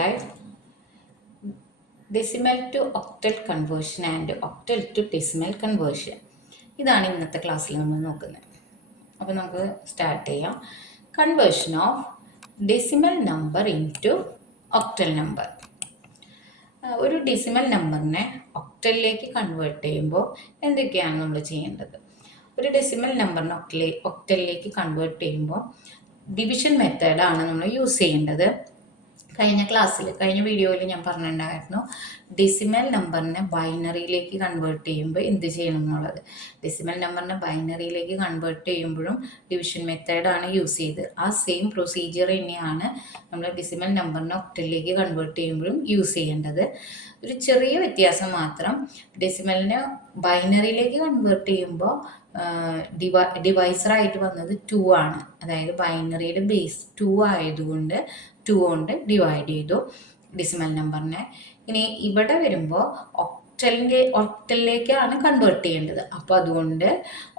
life, decimal to octal conversion and octal to decimal conversion. ഇതാണ് ഇന്നത്തെ ക്ലാസ്സിൽ നമ്മൾ നോക്കുന്നത്. അപ്പോൾ നമുക്ക് സ്റ്റാർട്ട് ചെയ്യാം. Conversion of decimal number into octal number. ഒരു ഡെസിമൽ നമ്പറിനെ ഒക്ടലിലേക്ക് കൺവേർട്ട് ചെയ്യുമ്പോൾ എന്തൊക്കെയാണ് നമ്മൾ ചെയ്യേണ്ടത്? ഒരു ഡെസിമൽ നമ്പറിനെ ഒക്ടലിലേക്ക് കൺവേർട്ട് ചെയ്യുമ്പോൾ ഡിവിഷൻ മെത്തേഡാണ് നമ്മൾ യൂസ് ചെയ്യേണ്ടത്. കഴിഞ്ഞ വീഡിയോയിൽ ഞാൻ പറഞ്ഞിട്ടുണ്ടായിരുന്നു ഡെസിമൽ നമ്പറിനെ ബൈനറിയിലേക്ക് കൺവേർട്ട് ചെയ്യുമ്പോൾ എന്ത് ചെയ്യണം എന്നുള്ളത്. ഡെസിമൽ നമ്പറിനെ ബൈനറിയിലേക്ക് കൺവേർട്ട് ചെയ്യുമ്പോഴും ഡിവിഷൻ മെത്തേഡാണ് യൂസ് ചെയ്ത്. ആ സെയിം പ്രൊസീജിയർ തന്നെയാണ് നമ്മൾ ഡെസിമൽ നമ്പറിനെ ഒക്ടലിലേക്ക് കൺവേർട്ട് ചെയ്യുമ്പോഴും യൂസ് ചെയ്യേണ്ടത്. ഒരു ചെറിയ വ്യത്യാസം മാത്രം, ഡെസിമലിനെ ബൈനറിയിലേക്ക് കൺവേർട്ട് ചെയ്യുമ്പോൾ ഡിവൈസറായിട്ട് വന്നത് 2 ആണ്. അതായത് ബൈനറിയുടെ ബേസ് 2 ആയതുകൊണ്ട് 2 കൊണ്ട് ഡിവൈഡ് ചെയ്തു ഡെസിമൽ നമ്പറിനെ. ഇനി ഇവിടെ വരുമ്പോൾ ഒക്ടലിലേക്കാണ് കൺവേർട്ട് ചെയ്യേണ്ടത്. അപ്പോൾ അതുകൊണ്ട്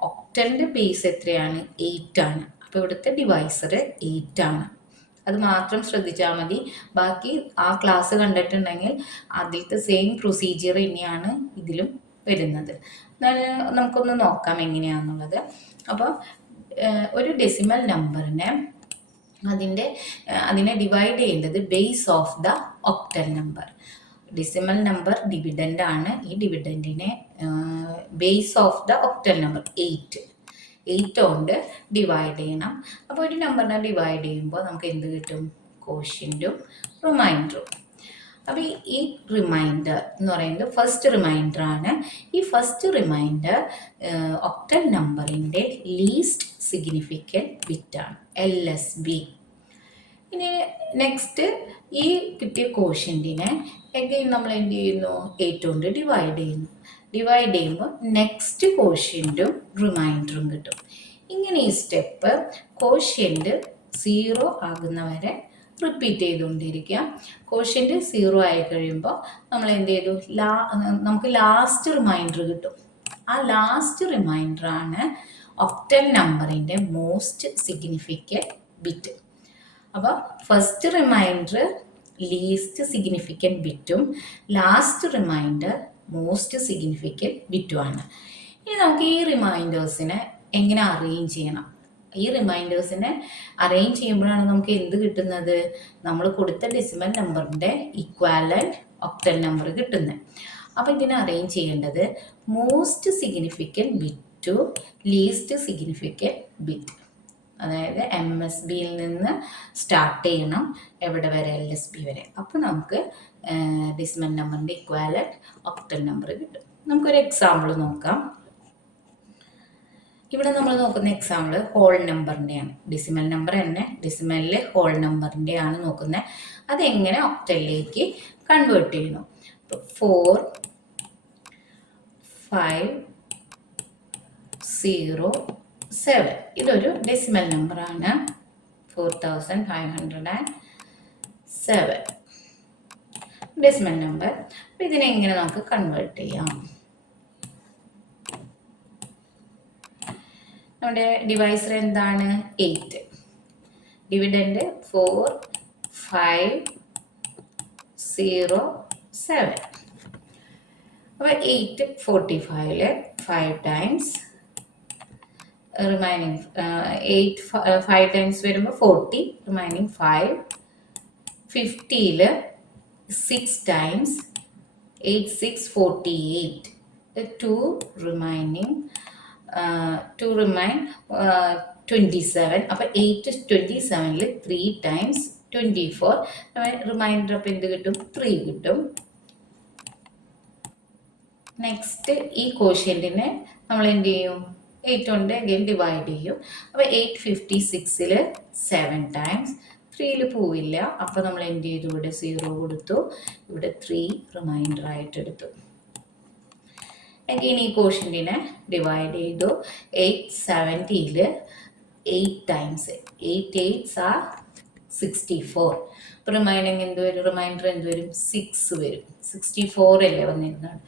ഒക്ടലിൻ്റെ ബേസ് എത്രയാണ്? 8 ആണ്. അപ്പോൾ ഇവിടുത്തെ ഡിവൈസർ 8 ആണ്. അത് മാത്രം ശ്രദ്ധിച്ചാൽ മതി. ബാക്കി ആ ക്ലാസ് കണ്ടിട്ടുണ്ടെങ്കിൽ അതിലത്തെ സെയിം പ്രൊസീജിയർ തന്നെയാണ് ഇതിലും വരുന്നത്. നമുക്കൊന്ന് നോക്കാം എങ്ങനെയാണെന്നുള്ളത്. അപ്പോൾ ഒരു ഡെസിമൽ നമ്പറിനെ അതിനെ ഡിവൈഡ് ചെയ്യേണ്ടത് base of the octal number. Decimal number dividend ആണ്. ഈ ഡിവിഡൻറ്റിനെ base of the octal number 8 കൊണ്ട് ഡിവൈഡ് ചെയ്യണം. അപ്പോൾ ഒരു നമ്പറിനെ ഡിവൈഡ് ചെയ്യുമ്പോൾ നമുക്ക് എന്ത് കിട്ടും? കോഷ്യൻറ്റും റിമൈൻഡറും. അപ്പോൾ ഈ റിമൈൻഡർ എന്ന് പറയുന്നത് ഫസ്റ്റ് റിമൈൻഡർ ആണ്. ഈ ഫസ്റ്റ് റിമൈൻഡർ ഒക്ടൽ നമ്പറിൻ്റെ ലീസ്റ്റ് സിഗ്നിഫിക്കൻറ്റ് ബിറ്റാണ്, LSB. ഇനി നെക്സ്റ്റ് ഈ കിട്ടിയ കോഷ്യൻറ്റിനെ എഗെയിൻ നമ്മൾ എന്ത് ചെയ്യുന്നു? 8 കൊണ്ട് ഡിവൈഡ് ചെയ്യുന്നു. ഡിവൈഡ് ചെയ്യുമ്പോൾ നെക്സ്റ്റ് കോഷ്യൻറ്റും റിമൈൻഡറും കിട്ടും. ഇങ്ങനെ ഈ സ്റ്റെപ്പ് കോഷ്യൻറ്റ് 0 ആകുന്നവരെ റിപ്പീറ്റ് ചെയ്തുകൊണ്ടിരിക്കുക. കോഷ്യൻറ്റ് 0 ആയി കഴിയുമ്പോൾ നമ്മൾ എന്ത് ചെയ്തു? നമുക്ക് ലാസ്റ്റ് റിമൈൻഡർ കിട്ടും. ആ ലാസ്റ്റ് റിമൈൻഡറാണ് ഒക്ടൽ നമ്പറിൻ്റെ മോസ്റ്റ് സിഗ്നിഫിക്കൻറ്റ് ബിറ്റ്. അപ്പോൾ ഫസ്റ്റ് റിമൈൻഡർ ലീസ്റ്റ് സിഗ്നിഫിക്കൻറ്റ് ബിറ്റും ലാസ്റ്റ് റിമൈൻഡർ മോസ്റ്റ് സിഗ്നിഫിക്കൻറ്റ് ബിറ്റുമാണ്. ഇനി നമുക്ക് ഈ റിമൈൻഡേഴ്സിനെ എങ്ങനെ അറേഞ്ച് ചെയ്യണം? ഈ റിമൈൻഡേഴ്സിനെ അറേഞ്ച് ചെയ്യുമ്പോഴാണ് നമുക്ക് എന്ത് കിട്ടുന്നത്? നമ്മൾ കൊടുത്ത ഡെസിമൽ നമ്പറിൻ്റെ ഇക്വാലൻറ്റ് ഒക്ടൽ നമ്പർ കിട്ടുന്നത്. അപ്പോൾ ഇതിനെ അറേഞ്ച് ചെയ്യേണ്ടത് most significant bit to least significant bit. അതായത് MSBയിൽ നിന്ന് സ്റ്റാർട്ട് ചെയ്യണം, എവിടെ വരെ? LSB വരെ. അപ്പോൾ നമുക്ക് ഡെസിമൽ നമ്പറിൻ്റെ ഇക്വാലൻറ്റ് ഒക്ടൽ നമ്പർ കിട്ടും. നമുക്കൊരു എക്സാമ്പിൾ നോക്കാം. ഇവിടെ നമ്മൾ നോക്കുന്ന എക്സാമ്പിൾ ഹോൾ നമ്പറിൻ്റെയാണ്. ഡെസിമൽ നമ്പർ തന്നെ, ഡെസിമലിലെ ഹോൾ നമ്പറിൻ്റെയാണ് നോക്കുന്നത്. അതെങ്ങനെ ഒക്ടലിലേക്ക് കൺവേർട്ട് ചെയ്യുന്നു? 4 5 0 7 ഇതൊരു ഡെസിമൽ നമ്പറാണ്. 4507 ഡെസിമൽ നമ്പർ. അപ്പോൾ ഇതിനെങ്ങനെ നമുക്ക് കൺവേർട്ട് ചെയ്യാം? നമ്മുടെ ഡിവൈസർ എന്താണ്? 8. ഡിവിഡൻറ്റ് 4 5 0 7. അപ്പോൾ 8 45 5 ടൈംസ് റിമൈനിങ് 8 5 ടൈംസ് വരുമ്പോൾ 40, റിമൈനിങ് 5. 50ൽ 6 ടൈംസ് 8 6 48. 2 remaining 2 remain 27. അപ്പോൾ 8 27ൽ 3 ടൈംസ് 24. റിമൈൻഡർ അപ്പോൾ എന്ത് കിട്ടും? 3 കിട്ടും. നെക്സ്റ്റ് ഈ കോഷ്യൻറ്റിനെ നമ്മൾ എന്ത് ചെയ്യും? 8 കൊണ്ട് അഗെയിൻ ഡിവൈഡ് ചെയ്യും. അപ്പോൾ 856ൽ 7 ടൈംസ്. 3ൽ പോവില്ല. അപ്പോൾ നമ്മൾ എന്ത് ചെയ്തു? ഇവിടെ 0 കൊടുത്തു, ഇവിടെ 3 റിമൈൻഡർ ആയിട്ട് എടുത്തു. അഗെയിൻ ഈ കോഷ്യൻറ്റിനെ ഡിവൈഡ് ചെയ്തു. 870ൽ 8 ടൈംസ് 8 8s are 64. ഇപ്പോൾ റിമൈൻഡിങ് എന്ത് വരും? റിമൈൻഡർ എന്ത് വരും? 6 വരും. 64 അല്ലേ വന്നിരുന്നത്?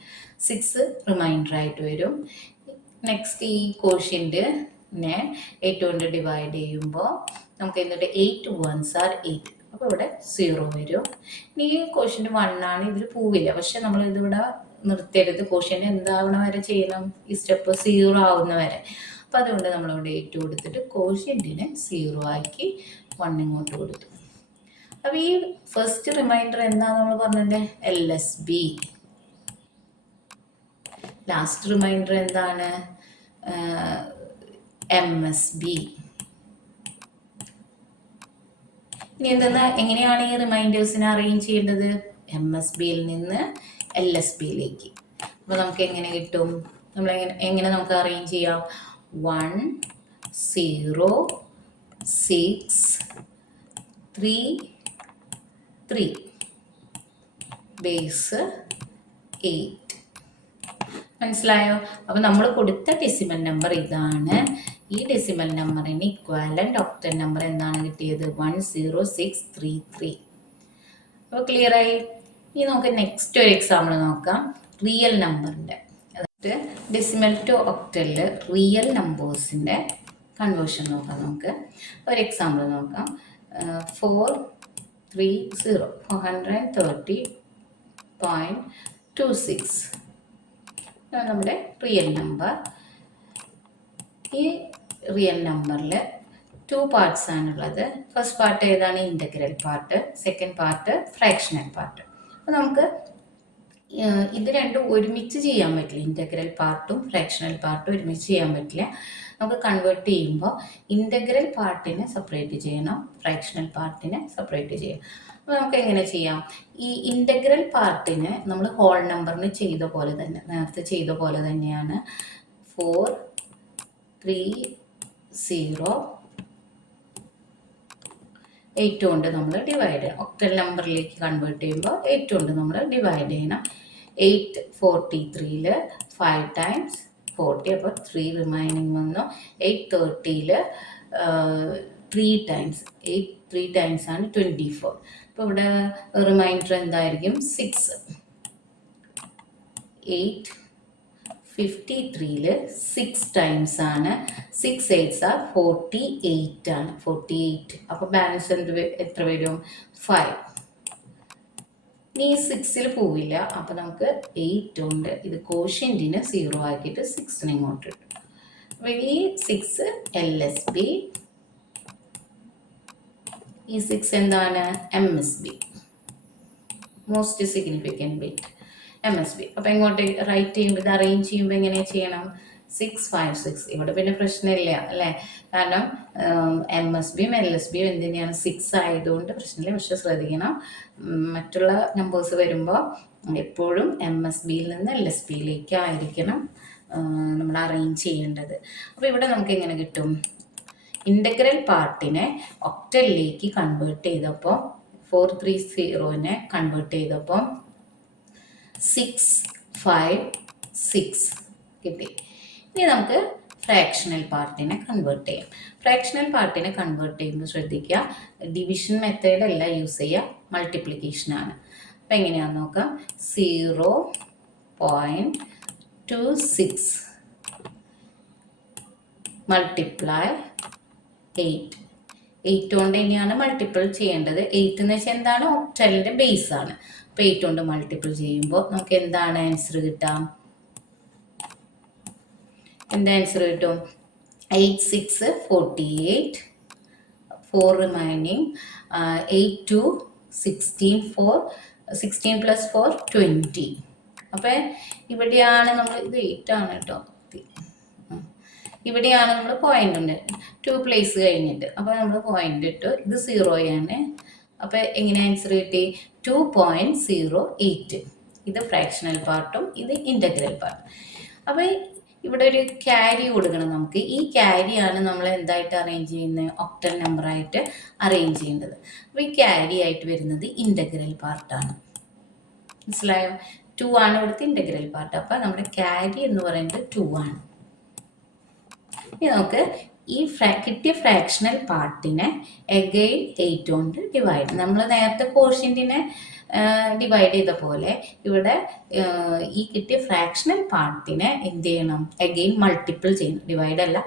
6 റിമൈൻഡർ ആയിട്ട് വരും. നെക്സ്റ്റ് ഈ കോഷ്യൻറ്റിനെ 8 കൊണ്ട് ഡിവൈഡ് ചെയ്യുമ്പോൾ നമുക്ക് എന്നിട്ട് 8 1s are 8. അപ്പോൾ ഇവിടെ 0 വരും. ഇനി ഈ ക്വസ്റ്റ്യൻ 1 ആണ്, ഇതിൽ പോവില്ല. പക്ഷെ നമ്മൾ ഇതിവിടെ നിർത്തരുത്. ക്വസ്റ്റ്യൻ എന്താവണ വരെ ചെയ്യണം? ഈ സ്റ്റെപ്പ് 0 ആവുന്ന വരെ. അപ്പം അതുകൊണ്ട് നമ്മളിവിടെ 8 കൊടുത്തിട്ട് ക്വസ്റ്റ്യൻറ്റിനെ 0 ആക്കി 1 ഇങ്ങോട്ട് കൊടുത്തു. അപ്പോൾ ഈ ഫസ്റ്റ് റിമൈൻഡർ എന്താണെന്ന് നമ്മൾ പറഞ്ഞിട്ട് LSB. ലാസ്റ്റ് റിമൈൻഡർ എന്താണ്? MSB. ഇനി എങ്ങനെയാണ് ഈ റിമൈൻഡേഴ്സിനെ അറേഞ്ച് ചെയ്യേണ്ടത്? MSBയിൽ നിന്ന് LSBയിലേക്ക്. അപ്പോൾ നമുക്ക് എങ്ങനെ കിട്ടും? നമ്മൾ എങ്ങനെ നമുക്ക് അറേഞ്ച് ചെയ്യാം? 1 0 6 3 3 ബേസ് 8. മനസ്സിലായോ? അപ്പോൾ നമ്മൾ കൊടുത്ത ഡെസിമൽ നമ്പർ ഇതാണ്. ഈ ഡെസിമൽ നമ്പറിന് ഇക്വാലന്റ് ഒക്ടൽ നമ്പർ എന്താണ് കിട്ടിയത്? 10633. അപ്പോൾ ക്ലിയർ ആയി. ഇനി നമുക്ക് നെക്സ്റ്റ് ഒരു എക്സാമ്പിൾ നോക്കാം, റിയൽ നമ്പറിൻ്റെ. അതായത് ഡെസിമൽ ടു ഒക്ടലിൽ റിയൽ നമ്പേഴ്സിൻ്റെ കൺവേർഷൻ നോക്കാം. നമുക്ക് ഒരു എക്സാമ്പിൾ നോക്കാം. 430.26 നമ്മുടെ റിയൽ നമ്പർ. ഈ റിയൽ നമ്പറിൽ 2 പാർട്സ് ആണുള്ളത്. ഫസ്റ്റ് പാർട്ട് ഏതാണ്? Integral part. Second part fractional part. അപ്പോൾ നമുക്ക് ഇത് രണ്ടും ഒരുമിച്ച് ചെയ്യാൻ പറ്റില്ല. ഇൻ്റഗ്രൽ പാർട്ടും ഫ്രാക്ഷണൽ പാർട്ടും ഒരുമിച്ച് ചെയ്യാൻ പറ്റില്ല. നമുക്ക് കൺവേർട്ട് ചെയ്യുമ്പോൾ ഇൻ്റഗ്രൽ പാർട്ടിനെ സെപ്പറേറ്റ് ചെയ്യണം, ഫ്രാക്ഷണൽ പാർട്ടിനെ സെപ്പറേറ്റ് ചെയ്യണം. അപ്പോൾ നമുക്ക് എങ്ങനെ ചെയ്യാം? ഈ ഇൻ്റഗ്രൽ പാർട്ടിന് നമ്മൾ ഹോൾ നമ്പറിന് ചെയ്ത പോലെ തന്നെ, നേരത്തെ ചെയ്ത പോലെ തന്നെയാണ്. 430.8 കൊണ്ട് നമ്മൾ ഡിവൈഡ് ചെയ്യണം. ഒക്ടൽ നമ്പറിലേക്ക് കൺവേർട്ട് ചെയ്യുമ്പോൾ 8 കൊണ്ട് നമ്മൾ ഡിവൈഡ് ചെയ്യണം. 843ൽ 5 ടൈംസ് 40, അപ്പോൾ 3 റിമൈനിങ് വന്നു. 830ൽ 3 ടൈംസ് 8 3 ടൈംസ് ആണ് 24. അപ്പോൾ ഇവിടെ റിമൈൻഡർ എന്തായിരിക്കും? 6. 853ൽ 6 ടൈംസ് ആണ്. 6 8s are 48 ആണ്. 48. അപ്പോൾ ബാലൻസ് എത്ര വരും? 5. ഇനി 6ൽ പോവില്ല. അപ്പോൾ നമുക്ക് 8 ഉണ്ട്. ഇത് കോഷ്യൻറ്റിന് 0 ആക്കിയിട്ട് 6നെ ഇങ്ങോട്ട് ഇട്ടു. അപ്പോൾ ഈ 6 LSB, ഈ 6 എന്താണ്? MSB, most significant bit. MSB. അപ്പോൾ ഇങ്ങോട്ട് റൈറ്റ് ചെയ്യുമ്പോൾ, ഇത് അറേഞ്ച് ചെയ്യുമ്പോൾ എങ്ങനെ ചെയ്യണം? 6 5 6. ഇവിടെ പിന്നെ പ്രശ്നമില്ല അല്ലേ? കാരണം MSBയും LSBയും എന്തിനാണ്? 6 ആയതുകൊണ്ട് പ്രശ്നമില്ല. പക്ഷെ ശ്രദ്ധിക്കണം, മറ്റുള്ള നമ്പേഴ്സ് വരുമ്പോൾ എപ്പോഴും MSBയിൽ നിന്ന് LSBയിലേക്ക് ആയിരിക്കണം നമ്മൾ അറേഞ്ച് ചെയ്യേണ്ടത്. അപ്പോൾ ഇവിടെ നമുക്ക് എങ്ങനെ കിട്ടും? ഇൻ്റഗ്രൽ പാർട്ടിനെ ഒക്ടലിലേക്ക് കൺവേർട്ട് ചെയ്തപ്പോൾ 430നെ കൺവേർട്ട് ചെയ്തപ്പോൾ 6 5 6 കിട്ടി. ഇനി നമുക്ക് ഫ്രാക്ഷണൽ പാർട്ടിനെ കൺവേർട്ട് ചെയ്യാം. ഫ്രാക്ഷണൽ പാർട്ടിനെ കൺവേർട്ട് ചെയ്യുമ്പോൾ ശ്രദ്ധിക്കുക, ഡിവിഷൻ മെത്തേഡ് അല്ല യൂസ് ചെയ്യുക, മൾട്ടിപ്ലിക്കേഷനാണ്. അപ്പം എങ്ങനെയാണെന്ന് നോക്കാം. 0.26 മൾട്ടിപ്ലൈ 8. 8 കൊണ്ട് തന്നെയാണ് മൾട്ടിപ്പിൾ ചെയ്യേണ്ടത്. 8 എന്ന് വെച്ചാൽ എന്താണ്? ഒക്ടലിൻ്റെ ബേസ് ആണ്. അപ്പോൾ 8 കൊണ്ട് മൾട്ടിപ്പിൾ ചെയ്യുമ്പോൾ നമുക്ക് എന്താണ് ആൻസർ കിട്ടാം? എന്താ ആൻസർ കിട്ടും? 8 6 48, 4 റിമൈനിങ്, 8 2 16, 16 + 4 20. അപ്പം ഇവിടെയാണ് നമ്മൾ, ഇത് 8 ആണ് കേട്ടോ, ഇവിടെയാണ് നമ്മൾ പോയിന്റ് ഉണ്ട് 2 പ്ലേസ് കഴിഞ്ഞിട്ട്. അപ്പോൾ നമ്മൾ പോയിന്റ് ഇട്ടു, ഇത് 0 ആണ്. അപ്പോൾ എങ്ങനെ ആൻസർ കിട്ടി? 2.08. ഇത് ഫ്രാക്ഷണൽ പാർട്ടും ഇത് ഇൻ്റഗ്രൽ പാർട്ടും. അപ്പോൾ ഇവിടെ ഒരു ക്യാരി കൊടുക്കണം നമുക്ക്. ഈ ക്യാരിയാണ് നമ്മൾ എന്തായിട്ട് അറേഞ്ച് ചെയ്യുന്നത്? ഒക്ടൽ നമ്പറായിട്ട് അറേഞ്ച് ചെയ്യേണ്ടത്. അപ്പോൾ ഈ ക്യാരി ആയിട്ട് വരുന്നത് ഇൻ്റഗ്രൽ പാർട്ടാണ്. മനസ്സിലായോ? 2 ആണ് ഇവിടുത്തെ ഇൻ്റഗ്രൽ പാർട്ട്. അപ്പോൾ നമ്മുടെ ക്യാരി എന്ന് പറയുന്നത് 2 ആണ്. ഇനി നമുക്ക് ഈ കിട്ടിയ ഫ്രാക്ഷണൽ പാർട്ടിനെ എഗെയിൻ 8 കൊണ്ട് ഡിവൈഡ്. നമ്മൾ നേരത്തെ കോഷ്യൻറ്റിനെ ഡിവൈഡ് ചെയ്ത പോലെ ഇവിടെ ഈ കിട്ടിയ ഫ്രാക്ഷണൽ പാർട്ടിനെ എന്ത് ചെയ്യണം? എഗെയിൻ മൾട്ടിപ്പിൾ ചെയ്യണം. ഡിവൈഡ് അല്ല,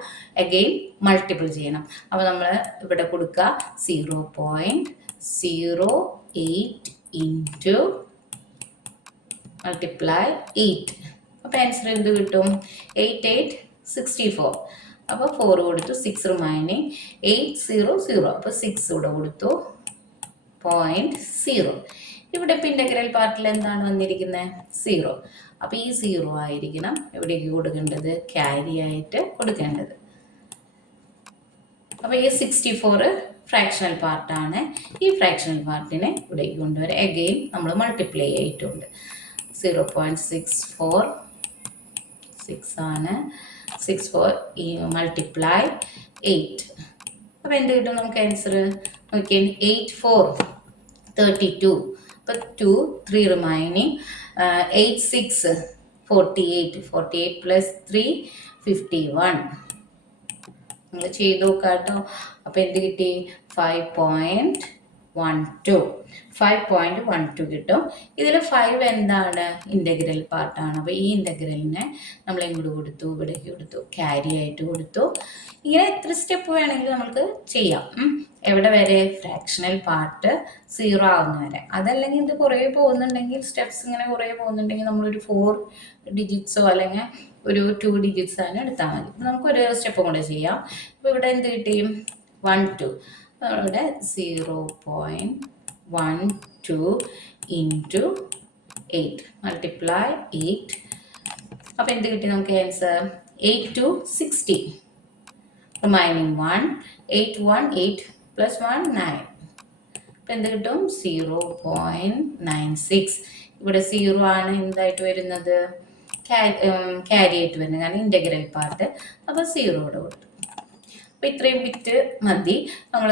എഗെയിൻ മൾട്ടിപ്പിൾ ചെയ്യണം. അപ്പോൾ നമ്മൾ ഇവിടെ കൊടുക്കുക 0.06 0, 8 into multiply 8. അപ്പോൾ ആൻസർ എന്ത് കിട്ടും? 8, 8, 64. അപ്പോൾ 4 കൊടുത്തു, 6 റിമൈനിങ്, 8, 0, 0. അപ്പോൾ 6 ഇവിടെ കൊടുത്തു, 0.0. ഇവിടെ ഇപ്പം ഇൻ്റഗ്രൽ പാർട്ടിൽ എന്താണ് വന്നിരിക്കുന്നത്? 0. അപ്പോൾ ഈ 0 ആയിരിക്കണം എവിടേക്ക് കൊടുക്കേണ്ടത്? ക്യാരി ആയിട്ട് കൊടുക്കേണ്ടത്. അപ്പോൾ ഈ 64 ഫ്രാക്ഷണൽ പാർട്ടാണ്. ഈ ഫ്രാക്ഷണൽ പാർട്ടിനെ ഇവിടേക്ക് കൊണ്ടുവരാം. അഗെയിൻ നമ്മൾ മൾട്ടിപ്ലൈ ആയിട്ടുണ്ട്. 0.64 6 ആണ്. 64 ഈ മൾട്ടിപ്ലൈ 8. അപ്പോൾ എന്ത് കിട്ടും നമുക്ക് ആൻസർ? നോക്കിയാൽ 8, 4, 32. അപ്പോൾ 2, 3 റിമൈനിങ്, 8, 6, 48. 48 പ്ലസ് 3, 51. നിങ്ങൾ ചെയ്ത് നോക്കാം കേട്ടോ. അപ്പോൾ എന്ത് കിട്ടി? 5.12 കിട്ടും. ഇതിൽ 5 എന്താണ്? ഇൻ്റഗ്രൽ പാർട്ടാണ്. അപ്പോൾ ഈ ഇൻ്റഗ്രലിനെ നമ്മൾ എങ്ങോട്ട് കൊടുത്തു? ഇവിടേക്ക് കൊടുത്തു, ക്യാരി ആയിട്ട് കൊടുത്തു. ഇങ്ങനെ എത്ര സ്റ്റെപ്പ് വേണമെങ്കിലും നമുക്ക് ചെയ്യാം. എവിടെ വരെ? ഫ്രാക്ഷണൽ പാർട്ട് 0 ആവുന്ന വരെ. അതല്ലെങ്കിൽ ഇത് കുറേ പോകുന്നുണ്ടെങ്കിൽ, സ്റ്റെപ്സ് ഇങ്ങനെ കുറേ പോകുന്നുണ്ടെങ്കിൽ നമ്മളൊരു 4 ഡിജിറ്റ്സോ അല്ലെങ്കിൽ ഒരു 2 ഡിജിറ്റ്സ് തന്നെ എടുത്താൽ മതി. നമുക്കൊരു സ്റ്റെപ്പും കൂടെ ചെയ്യാം. അപ്പോൾ ഇവിടെ എന്ത് കിട്ടി? 1, 2. നമ്മളിവിടെ 0.12 into 8 മൾട്ടിപ്ലൈ 8. അപ്പോൾ എന്ത് കിട്ടി നമുക്ക് ആൻസർ? 8 to 60. Remaining 1, 8, 1, 8 plus 1, 9. അപ്പോൾ എന്ത് കിട്ടും? 0.96. ഇവിടെ 0 ആണ് എന്തായിട്ട് വരുന്നത്? ക്യാരി ആയിട്ട് വരുന്നത്, കാരണം ഇൻ്റഗ്രൽ പാർട്ട്. അപ്പോൾ 0 ഇവിടെ കൊടുത്തു. അപ്പോൾ ഇത്രയും ബിറ്റ് മതി. നമ്മൾ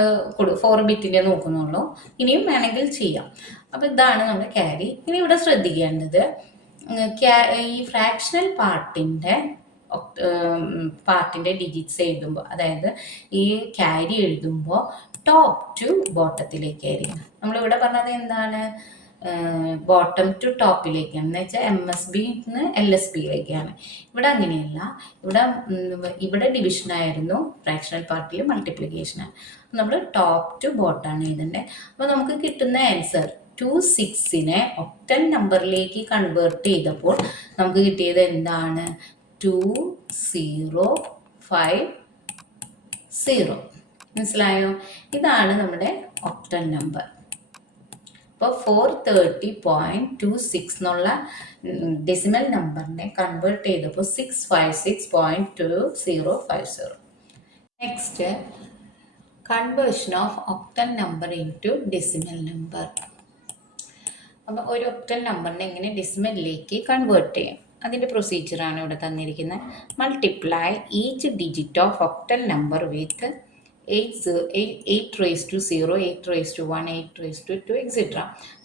4 ബിറ്റിൻ്റെ നോക്കുന്നുള്ളൂ. ഇനിയും വേണമെങ്കിൽ ചെയ്യാം. അപ്പോൾ ഇതാണ് നമ്മുടെ ക്യാരി. ഇനി ഇവിടെ ശ്രദ്ധിക്കേണ്ടത്, ഈ ഫ്രാക്ഷണൽ പാർട്ടിൻ്റെ ഡിജിറ്റ്സ് എഴുതുമ്പോൾ, അതായത് ഈ ക്യാരി എഴുതുമ്പോൾ ടോപ്പ് ടു ബോട്ടത്തിലേക്കായിരിക്കും. നമ്മളിവിടെ പറഞ്ഞത് എന്താണ്? ബോട്ടം ടു ടോപ്പിലേക്കാണ്. എന്ന് വെച്ചാൽ MSB നിന്ന് LSBയിലേക്കാണ്. ഇവിടെ അങ്ങനെയല്ല. ഇവിടെ ഡിവിഷനായിരുന്നു, ഫ്രാക്ഷണൽ പാർട്ടിൽ മൾട്ടിപ്ലിക്കേഷനാണ്. നമ്മൾ ടോപ്പ് ടു ബോട്ടാണ് എഴുതേണ്ടത്. അപ്പോൾ നമുക്ക് കിട്ടുന്ന ആൻസർ 26നെ ഒക്ടൽ നമ്പറിലേക്ക് കൺവേർട്ട് ചെയ്തപ്പോൾ നമുക്ക് കിട്ടിയത് എന്താണ്? 2050. മനസ്സിലായോ? ഇതാണ് നമ്മുടെ ഒക്ടൽ നമ്പർ. അപ്പോൾ 430.26 എന്നുള്ള ഡെസിമൽ നമ്പറിനെ കൺവേർട്ട് ചെയ്തപ്പോൾ 656.2050. Next, conversion of octal number into decimal number. അപ്പോൾ ഒരു ഒക്ടൽ നമ്പറിനെ എങ്ങനെ ഡെസിമലിലേക്ക് കൺവേർട്ട് ചെയ്യാം, അതിൻ്റെ പ്രൊസീജിയറാണ് ഇവിടെ തന്നിരിക്കുന്നത്. Multiply each digit of octal number with 8 raised to 0, 8 raised to 1, 8 raised to 2, etc.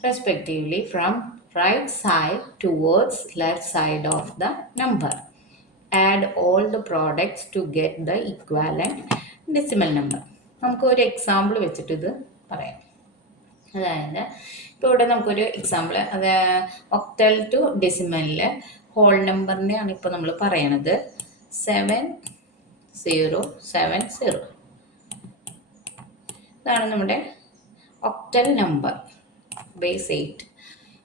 respectively from right side towards left side of the number. Add all the products to get the equivalent decimal number. നമുക്ക് ഒരു example വെച്ചിട്ട് ഇത് പറയാം. അതായത് ഇപ്പോൾ ഇവിടെ നമുക്കൊരു example, അത് ഒക്ടൽ ടു ഡെസിമലിൽ ഹോൾ നമ്പറിനെയാണ് ഇപ്പോൾ നമ്മൾ പറയണത്. 7070. ഇതാണ് നമ്മുടെ ഒക്ടൽ നമ്പർ, ബേസ് 8.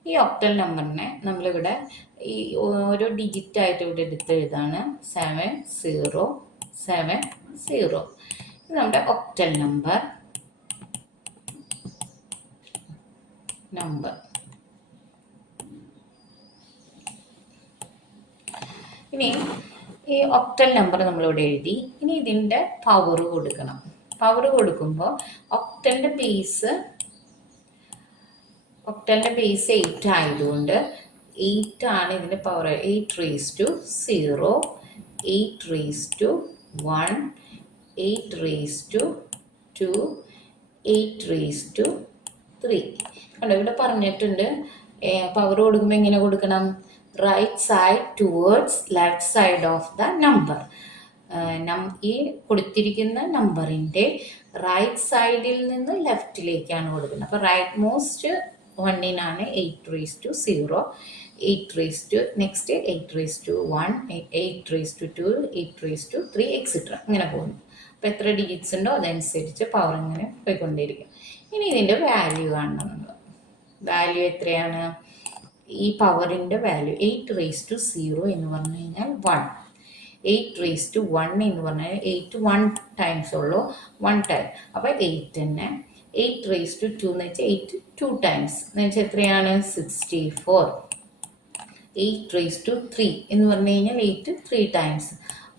ഈ ഒക്ടൽ നമ്പറിനെ നമ്മളിവിടെ ഈ ഓരോ ഡിജിറ്റായിട്ട് ഇവിടെ എടുത്ത് എഴുതാണ്. 7070. ഇത് നമ്മുടെ ഒക്ടൽ നമ്പർ. ഇനി ഈ ഒക്ടൽ നമ്പർ നമ്മളിവിടെ എഴുതി. ഇനി ഇതിൻ്റെ പവർ കൊടുക്കണം. പവർ കൊടുക്കുമ്പോൾ ഒക്ടലിൻ്റെ ബേസ് 8 ആയതുകൊണ്ട് 8 ആണ് ഇതിൻ്റെ power. 8 raised to 0, 8 raised to 1, 8 raised to 2, 8 raised to 3. കണ്ടോ, ഇവിടെ പറഞ്ഞിട്ടുണ്ട് പവർ കൊടുക്കുമ്പോൾ എങ്ങനെ കൊടുക്കണം? Right side towards left side of the number. ഈ കൊടുത്തിരിക്കുന്ന നമ്പറിൻ്റെ റൈറ്റ് സൈഡിൽ നിന്ന് ലെഫ്റ്റിലേക്കാണ് കൊടുക്കുന്നത്. അപ്പോൾ റൈറ്റ് മോസ്റ്റ് വണ്ണിനാണ് 8 raised to 0, 8 raised to next 8 raised to 1, 8 raised to 2, 8 raised to 3, etc. ഇങ്ങനെ പോകുന്നു. അപ്പോൾ എത്ര ഡിജിറ്റ്സ് ഉണ്ടോ അതനുസരിച്ച് പവർ ഇങ്ങനെ പോയിക്കൊണ്ടിരിക്കും. ഇനി ഇതിൻ്റെ വാല്യൂ കാണണം നമ്മൾ. വാല്യൂ എത്രയാണ്? ഈ പവറിൻ്റെ വാല്യൂ 8 raised to 0 എന്ന് പറഞ്ഞു കഴിഞ്ഞാൽ 1. 8 raised to 1 എന്ന് പറഞ്ഞാൽ 8 1 ടൈംസ് ഉള്ളൂ, 1 ടൈം. അപ്പോൾ 8 തന്നെ. 8 raised to 2 എന്ന് വെച്ചാൽ 8 2 ടൈംസ് എന്ന് വെച്ചാൽ എത്രയാണ്? 64. 8 raised to 3 എന്ന് പറഞ്ഞു കഴിഞ്ഞാൽ 8 3 ടൈംസ്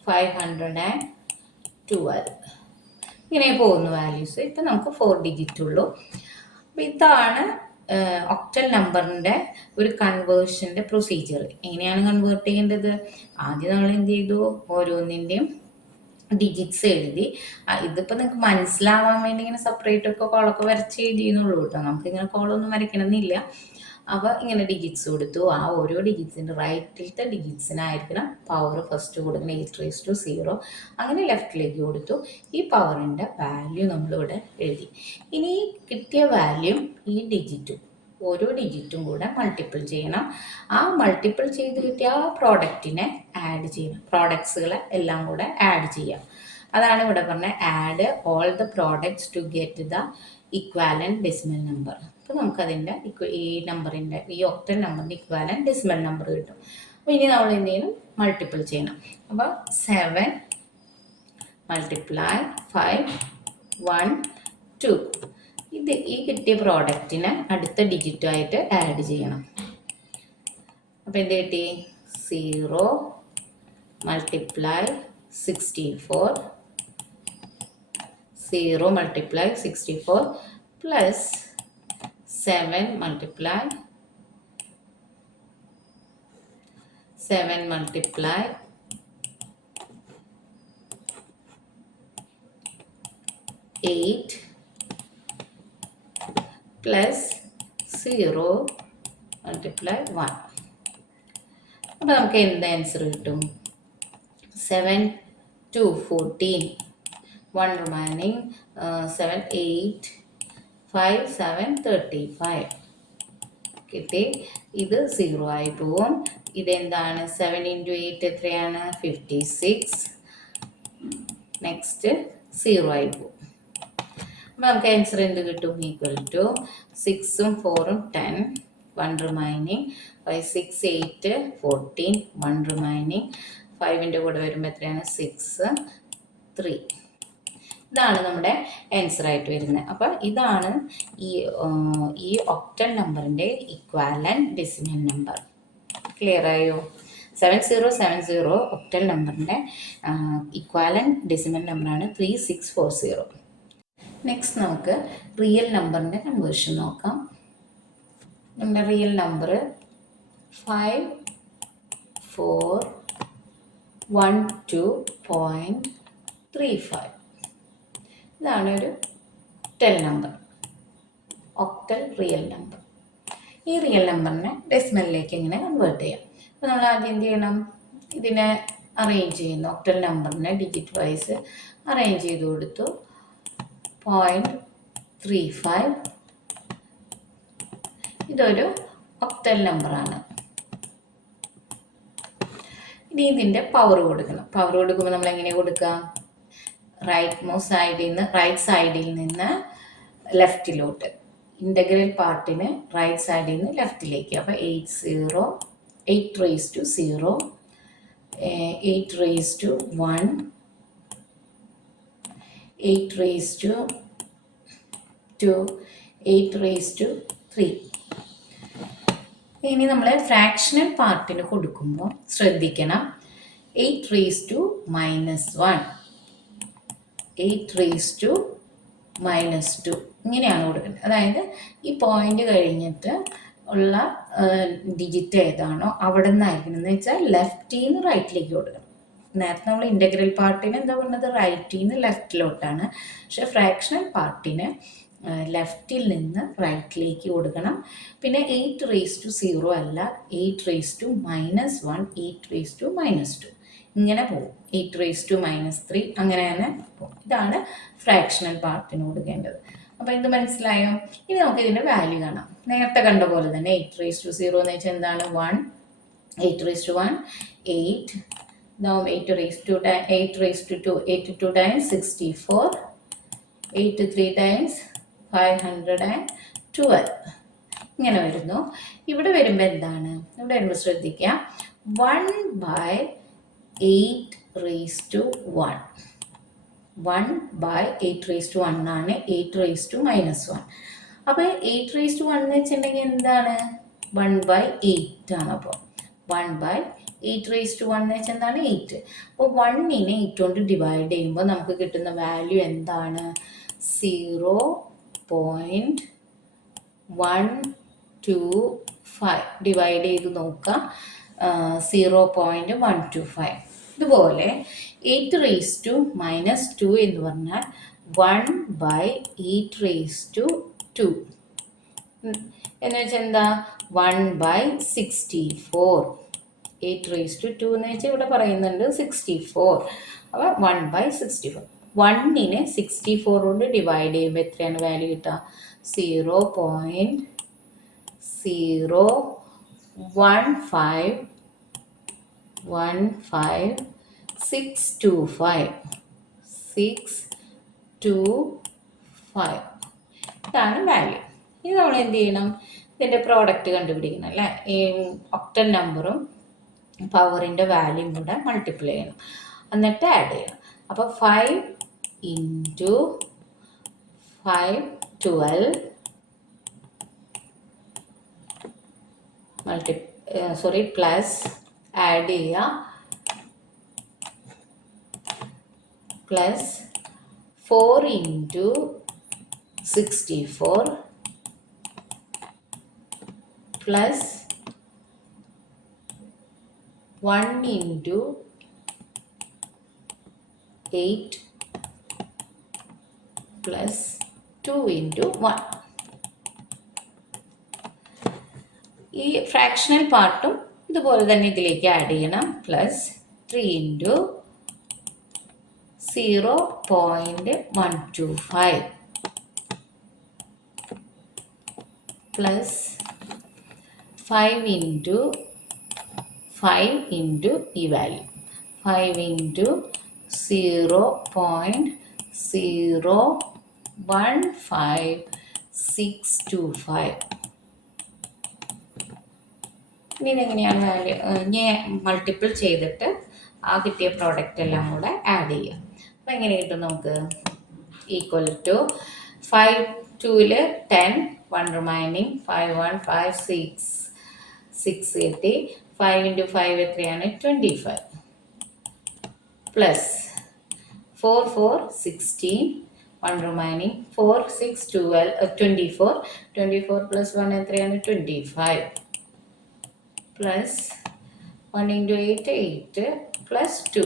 512. ഇങ്ങനെ പോകുന്നു വാല്യൂസ്. ഇപ്പം നമുക്ക് 4 ഡിജിറ്റ് ഉള്ളൂ. അപ്പം ഇതാണ് ഒക്ടൽ നമ്പറിൻ്റെ ഒരു കൺവേർഷൻ്റെ പ്രൊസീജിയർ. എങ്ങനെയാണ് കൺവേർട്ട് ചെയ്യേണ്ടത്? ആദ്യം നമ്മൾ എന്ത് ചെയ്തു? ഓരോന്നിൻ്റെയും ഡിജിറ്റ്സ് എഴുതി. ഇതിപ്പോൾ നിങ്ങൾക്ക് മനസ്സിലാവാൻ വേണ്ടി ഇങ്ങനെ സെപ്പറേറ്റ് ഒക്കെ കോളൊക്കെ വരച്ച് എഴുതിയെന്നുള്ളൂ കേട്ടോ. നമുക്കിങ്ങനെ കോളൊന്നും വരയ്ക്കണമെന്നില്ല. അപ്പോൾ ഇങ്ങനെ ഡിജിറ്റ്സ് കൊടുത്തു. ആ ഓരോ ഡിജിറ്റ്സിൻ്റെ റൈറ്റിലത്തെ ഡിജിറ്റ്സിനായിരിക്കണം പവർ ഫസ്റ്റ് കൊടുക്കണം, 8 raised to 0. അങ്ങനെ ലെഫ്റ്റിലേക്ക് കൊടുത്തു. ഈ പവറിൻ്റെ വാല്യൂ നമ്മളിവിടെ എഴുതി. ഇനി കിട്ടിയ വാല്യൂ ഈ ഡിജിറ്റും ഓരോ ഡിജിറ്റും കൂടെ മൾട്ടിപ്പിൾ ചെയ്യണം. ആ മൾട്ടിപ്പിൾ ചെയ്ത് കിട്ടിയ ആ പ്രോഡക്റ്റിനെ ആഡ് ചെയ്യണം. പ്രോഡക്ട്സുകളെ എല്ലാം കൂടെ ആഡ് ചെയ്യാം. അതാണ് ഇവിടെ പറഞ്ഞത് add all the products to get the equivalent decimal number. അപ്പോൾ നമുക്കതിൻ്റെ ഈ നമ്പറിൻ്റെ ഈ ഒക്ടൽ നമ്പറിൻ്റെ ഇക്വാലൻറ്റ് ഡെസിമൽ നമ്പർ കിട്ടും. അപ്പോൾ ഇനി നമ്മൾ എന്ത് ചെയ്യണം? മൾട്ടിപ്പിൾ ചെയ്യണം. അപ്പോൾ 7 multiply 5 1 2. ഇത് ഈ കിട്ടിയ പ്രോഡക്റ്റിനെ അടുത്ത ഡിജിറ്റുമായിട്ട് ആഡ് ചെയ്യണം. അപ്പോൾ എന്ത് കിട്ടി? 0 multiply 64 0 multiply 64 plus 7 multiply 8 plus 0 multiply 1. അപ്പോൾ നമുക്ക് എന്ത് ആൻസർ കിട്ടും? 7 2 14 1 remaining 7 8 5 7 35 കിട്ടി. ഇത് 0 ആയി പോവും. ഇതെന്താണ്? 7 into 8 എത്രയാണ്? 56. നെക്സ്റ്റ് 0 ആയി പോവും. അപ്പോൾ നമുക്ക് ആൻസർ എന്ത് കിട്ടും? ഈക്വൽ ടു 6ഉം 4ഉം 10 1 remaining 5 6 8 14 1 remaining 5ൻ്റെ കൂടെ വരുമ്പോൾ എത്രയാണ്? 6 3. ഇതാണ് നമ്മുടെ ആൻസർ ആയിട്ട് വരുന്നത്. അപ്പോൾ ഇതാണ് ഈ ഒക്ടൽ നമ്പറിൻ്റെ ഇക്വാലൻറ്റ് ഡെസിമൽ നമ്പർ. ക്ലിയർ ആയോ? 7070 ഒക്ടൽ നമ്പറിൻ്റെ ഇക്വാലൻറ്റ് ഡെസിമൽ നമ്പറാണ് 3640. നെക്സ്റ്റ് നമുക്ക് റിയൽ നമ്പറിൻ്റെ കൺവേർഷൻ നോക്കാം. നമ്മുടെ റിയൽ നമ്പർ 5412.35. ഇതാണ് ഒരു octal number, octal real number. ഈ റിയൽ നമ്പറിനെ ഡെസിമലിലേക്ക് എങ്ങനെ കൺവേർട്ട് ചെയ്യാം? അപ്പോൾ നമ്മൾ ആദ്യം എന്ത് ചെയ്യണം? ഇതിനെ അറേഞ്ച് ചെയ്യുന്നു. ഒക്ടൽ നമ്പറിനെ ഡിജിറ്റ് വൈസ് അറേഞ്ച് ചെയ്ത് കൊടുത്തു. 0.35 ഇതൊരു ഒക്ടൽ നമ്പറാണ്. ഇനി ഇതിൻ്റെ പവർ കൊടുക്കണം. പവർ കൊടുക്കുമ്പോൾ നമ്മൾ എങ്ങനെ കൊടുക്കുക? റൈറ്റ് സൈഡിൽ നിന്ന് ലെഫ്റ്റിലോട്ട്, ഇൻ്റഗ്രൽ പാർട്ടിന് റൈറ്റ് സൈഡിൽ നിന്ന് ലെഫ്റ്റിലേക്ക്. അപ്പോൾ 8 raised to 0 8 raised to 1 8 raised to 2 8 raised to 3. ഇനി നമ്മൾ ഫ്രാക്ഷണൽ പാർട്ടിന് കൊടുക്കുമ്പോൾ ശ്രദ്ധിക്കണം. 8 raised to -1 8 raised to -2 ഇങ്ങനെയാണ് കൊടുക്കുന്നത്. അതായത് ഈ പോയിന്റ് കഴിഞ്ഞിട്ട് ഉള്ള ഡിജിറ്റ് ഏതാണോ അവിടെ നിന്നായിരിക്കണം. എന്ന് വെച്ചാൽ ലെഫ്റ്റിൽ നിന്ന് റൈറ്റിലേക്ക് കൊടുക്കണം. നേരത്തെ നമ്മൾ ഇൻ്റഗ്രൽ പാർട്ടിന് എന്താ പറഞ്ഞത്? റൈറ്റിൽ നിന്ന് ലെഫ്റ്റിലോട്ടാണ്. പക്ഷെ ഫ്രാക്ഷണൽ പാർട്ടിന് ലെഫ്റ്റിൽ നിന്ന് റൈറ്റിലേക്ക് കൊടുക്കണം. പിന്നെ 8 raised to 0 അല്ല, 8 raised to -1 8 raised to -2 ഇങ്ങനെ പോകും. 8 raised to -3 അങ്ങനെ തന്നെ പോകും. ഇതാണ് ഫ്രാക്ഷണൽ പാർട്ടിന് കൊടുക്കേണ്ടത്. അപ്പോൾ ഇത് മനസ്സിലായോ? ഇനി നമുക്ക് ഇതിൻ്റെ വാല്യൂ കാണാം. നേരത്തെ കണ്ട പോലെ തന്നെ 8 raised to 0 എന്ന് വെച്ചാൽ എന്താണ്? 1 8 raised to 1 8. Now 8 raised to 2 8 2 times 64 8 3 times 512 ഇങ്ങനെ വരുന്നു. ഇവിടെ വരുമ്പോൾ എന്താണ്? ഇവിടെ വരുമ്പോൾ ശ്രദ്ധിക്കുക, 1/8 ആണ് 8 - 1. അപ്പോൾ 8 എന്ന് വെച്ചിട്ടുണ്ടെങ്കിൽ എന്താണ്? 1/8 ആണ്. അപ്പോൾ 1/8 എന്ന് വെച്ചാൽ എന്താണ്? 8. അപ്പോൾ 1നെ 8 കൊണ്ട് ഡിവൈഡ് ചെയ്യുമ്പോൾ നമുക്ക് കിട്ടുന്ന വാല്യൂ എന്താണ്? 0.125. ഡിവൈഡ് ചെയ്ത് നോക്കാം, 0.125. ഇതുപോലെ 8 - 2 എന്ന് പറഞ്ഞാൽ 1/8 എന്ന് വെച്ചാൽ എന്താ? 1/64. 8 എന്ന് വെച്ചാൽ ഇവിടെ പറയുന്നുണ്ട് 64. അപ്പോൾ 1/64. 1നെ 64 കൊണ്ട് ഡിവൈഡ് ചെയ്യുമ്പോൾ എത്രയാണ് വാല്യൂ കിട്ടുക? 0.0151625. ഇതാണ് വാല്യൂ. ഇത് നമ്മൾ എന്ത് ചെയ്യണം? ഇതിൻ്റെ പ്രോഡക്റ്റ് കണ്ടുപിടിക്കണം അല്ലേ? ഈ ഒക്ടൽ നമ്പറും പവറിൻ്റെ വാല്യൂയും കൂടെ മൾട്ടിപ്ലൈ ചെയ്യണം, എന്നിട്ട് ആഡ് ചെയ്യണം. അപ്പോൾ 5 × 5 12 പ്ലസ് ആഡ് ചെയ്യുക, പ്ലസ് 4 × 64 പ്ലസ് 1 × 8 പ്ലസ് 2 × 1. ഈ ഫ്രാക്ഷണൽ പാർട്ടും ഇതുപോലെ തന്നെ ഇതിലേക്ക് ആഡ് ചെയ്യണം. പ്ലസ് 3 × 0.125 പ്ലസ് 5 × 5 × ഈ വാല്യൂ 5 × 0.015625. ഇനി ഇതെങ്ങനെയാണ് വാല്യൂ? ഇനി മൾട്ടിപ്പിൾ ചെയ്തിട്ട് ആ കിട്ടിയ പ്രോഡക്റ്റ് എല്ലാം കൂടെ ആഡ് ചെയ്യാം. അപ്പോൾ എങ്ങനെ കിട്ടും നമുക്ക്? ഈക്വൽ ടു 5 2ൽ 10, 1 റിമൈനിങ് 5 1 5 6 കിട്ടി. 5 × 5 എത്രയാണ്? 25 പ്ലസ് 4 4 16, 1 റിമൈനിങ് 4 6 12 24 പ്ലസ് 1 എത്രയാണ്? 25 പ്ലസ് 1 × 8 8 പ്ലസ് 2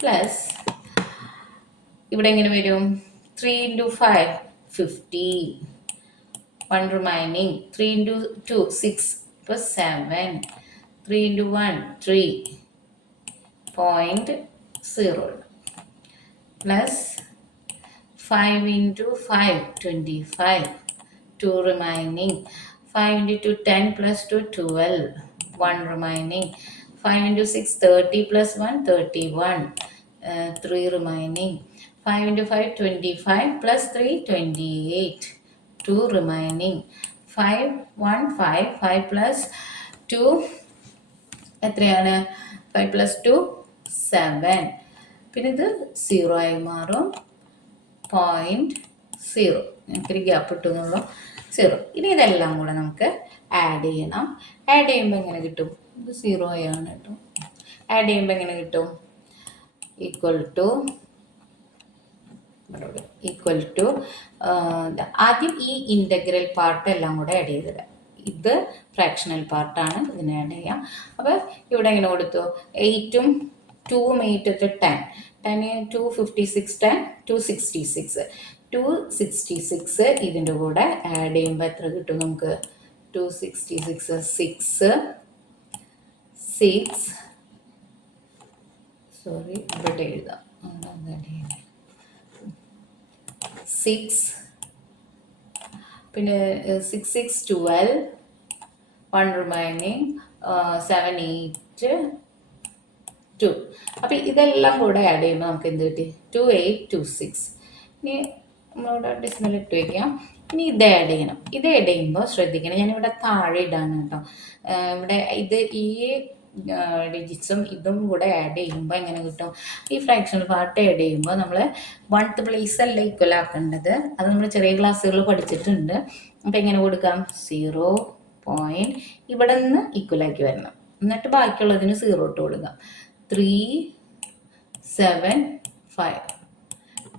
പ്ലസ് ഇവിടെ എങ്ങനെ വരും? 3 × 5 15, 1 remaining 3 × 2 6 plus 7, 3 × 1 3.0 plus 5 × 5 25, 2 remaining 5 × 2 10 plus 2 12, 1 remaining 5 × 6 30 plus 1 31, 3 remaining 5 × 5 25 plus 3 28, 2 remaining 5 1 5 5 plus 2 എത്രയാണ്? 5 plus 2 7. പിന്നെ ഇത് 0 ആയി മാറും. 0.0. എനിക്കൊരു ഗ്യാപ്പ് ഇട്ടുന്നുള്ളൂ. 0. ഇനി ഇതെല്ലാം കൂടെ നമുക്ക് ആഡ് ചെയ്യണം. ആഡ് ചെയ്യുമ്പോൾ എങ്ങനെ കിട്ടും? ഇത് 0 ആണ് കേട്ടോ. ആഡ് ചെയ്യുമ്പോൾ എങ്ങനെ കിട്ടും? ഈക്വൽ ടു ആദ്യം ഈ ഇൻ്റഗ്രൽ പാർട്ട് എല്ലാം കൂടെ ആഡ് ചെയ്തിടാം. ഇത് ഫ്രാക്ഷണൽ പാർട്ടാണ്, ഇതിനെ ആഡ് ചെയ്യാം. അപ്പോൾ ഇവിടെ എങ്ങനെ കൊടുത്തു? 8ഉം 2ഉം 8 10 256 10 266 266 ഇതിൻ്റെ കൂടെ ആഡ് ചെയ്യുമ്പോൾ എത്ര കിട്ടും നമുക്ക്? 266 6 സോറി ഇവിടെ എഴുതാം. 6 പിന്നെ 6 6 12, 1 റിമൈനിങ് 7 8 2. അപ്പോൾ ഇതെല്ലാം കൂടെ ആഡ് ചെയ്യുമ്പോൾ നമുക്ക് എന്ത് കിട്ടി? 2826. ഇനി നമ്മളിവിടെ ഡെസിമൽ ഇട്ട് വയ്ക്കാം. ഇനി ഇത് ആഡ് ചെയ്യണം. ഇത് ആഡ് ചെയ്യുമ്പോൾ ശ്രദ്ധിക്കണം, ഞാനിവിടെ താഴെ ഇടാണ് കേട്ടോ. ഇവിടെ ഈ ഡിജിറ്റ്സും ഇതും കൂടെ ആഡ് ചെയ്യുമ്പോൾ എങ്ങനെ കിട്ടും? ഈ ഫ്രാക്ഷണൽ പാർട്ട് ആഡ് ചെയ്യുമ്പോൾ നമ്മൾ 1th പ്ലേസ് അല്ല ഈക്വൽ ആക്കേണ്ടത്. അത് നമ്മൾ ചെറിയ ക്ലാസ്സുകളിൽ പഠിച്ചിട്ടുണ്ട്. അപ്പം എങ്ങനെ കൊടുക്കാം? 0 പോയിൻറ്റ് ഇവിടെ നിന്ന് ഈക്വലാക്കി വരണം. എന്നിട്ട് ബാക്കിയുള്ളതിന് 0 ഇട്ട് കൊടുക്കാം. 3 7 5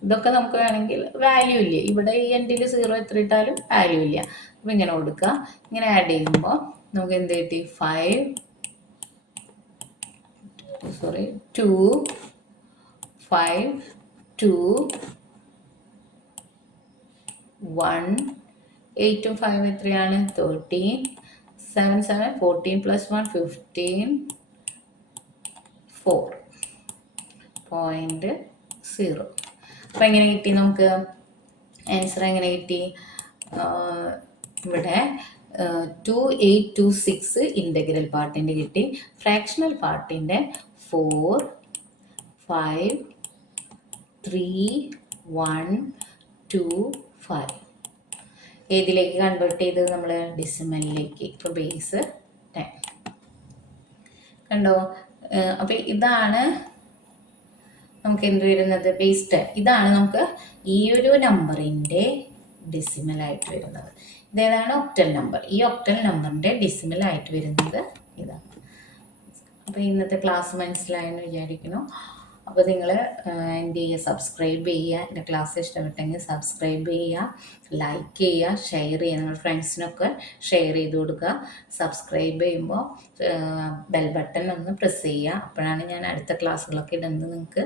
ഇതൊക്കെ നമുക്ക് വേണമെങ്കിൽ വാല്യൂ ഇല്ല. ഇവിടെ ഈ എൻഡിൽ 0 എത്ര ഇട്ടാലും വാല്യൂ ഇല്ല. അപ്പം ഇങ്ങനെ കൊടുക്കുക. ഇങ്ങനെ ആഡ് ചെയ്യുമ്പോൾ നമുക്ക് എന്ത് കിട്ടി? 2 5 2 1 8 ഉം 5 എത്രയാണ്? 13 7 7 14 + 1 15 4.0. അപ്പം എങ്ങനെ കിട്ടി നമുക്ക്? ആൻസർ എങ്ങനെ കിട്ടി? ഇവിടെ 2826 ഇൻ്റഗ്രൽ പാർട്ടിൻ്റെ കിട്ടി. ഫ്രാക്ഷണൽ പാർട്ടിൻ്റെ 4 5 3 1 2 5. ഏതിലേക്ക് കൺവേർട്ട് ചെയ്തത് നമ്മൾ? ഡെസിമലിലേക്ക്. ഇപ്പോൾ ബേസ് 10 കണ്ടോ? അപ്പോൾ ഇതാണ് നമുക്ക് എന്ത് വരുന്നത്? ബേസ് 10. ഇതാണ് നമുക്ക് ഈ ഒരു നമ്പറിൻ്റെ ഡെസിമലായിട്ട് വരുന്നത്. ഇതേതാണ്? Octal number. ഈ ഒക്ടൽ നമ്പറിൻ്റെ ഡെസിമലായിട്ട് വരുന്നത് ഇതാണ്. അപ്പോൾ ഇന്നത്തെ ക്ലാസ് മനസ്സിലായെന്ന് വിചാരിക്കുന്നു. അപ്പോൾ നിങ്ങൾ എന്ത് ചെയ്യുക? സബ്സ്ക്രൈബ് ചെയ്യുക. എൻ്റെ ക്ലാസ് ഇഷ്ടപ്പെട്ടെങ്കിൽ സബ്സ്ക്രൈബ് ചെയ്യുക, ലൈക്ക് ചെയ്യുക, ഷെയർ ചെയ്യുക. നിങ്ങൾ ഫ്രണ്ട്സിനൊക്കെ ഷെയർ ചെയ്ത് കൊടുക്കുക. സബ്സ്ക്രൈബ് ചെയ്യുമ്പോൾ ബെൽ ബട്ടൺ ഒന്ന് പ്രസ് ചെയ്യുക. അപ്പോഴാണ് ഞാൻ അടുത്ത ക്ലാസ്സുകളൊക്കെ ഇടുന്നത് നിങ്ങൾക്ക്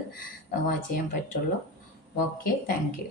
വാച്ച് ചെയ്യാൻ പറ്റുള്ളൂ. Okay, thank you.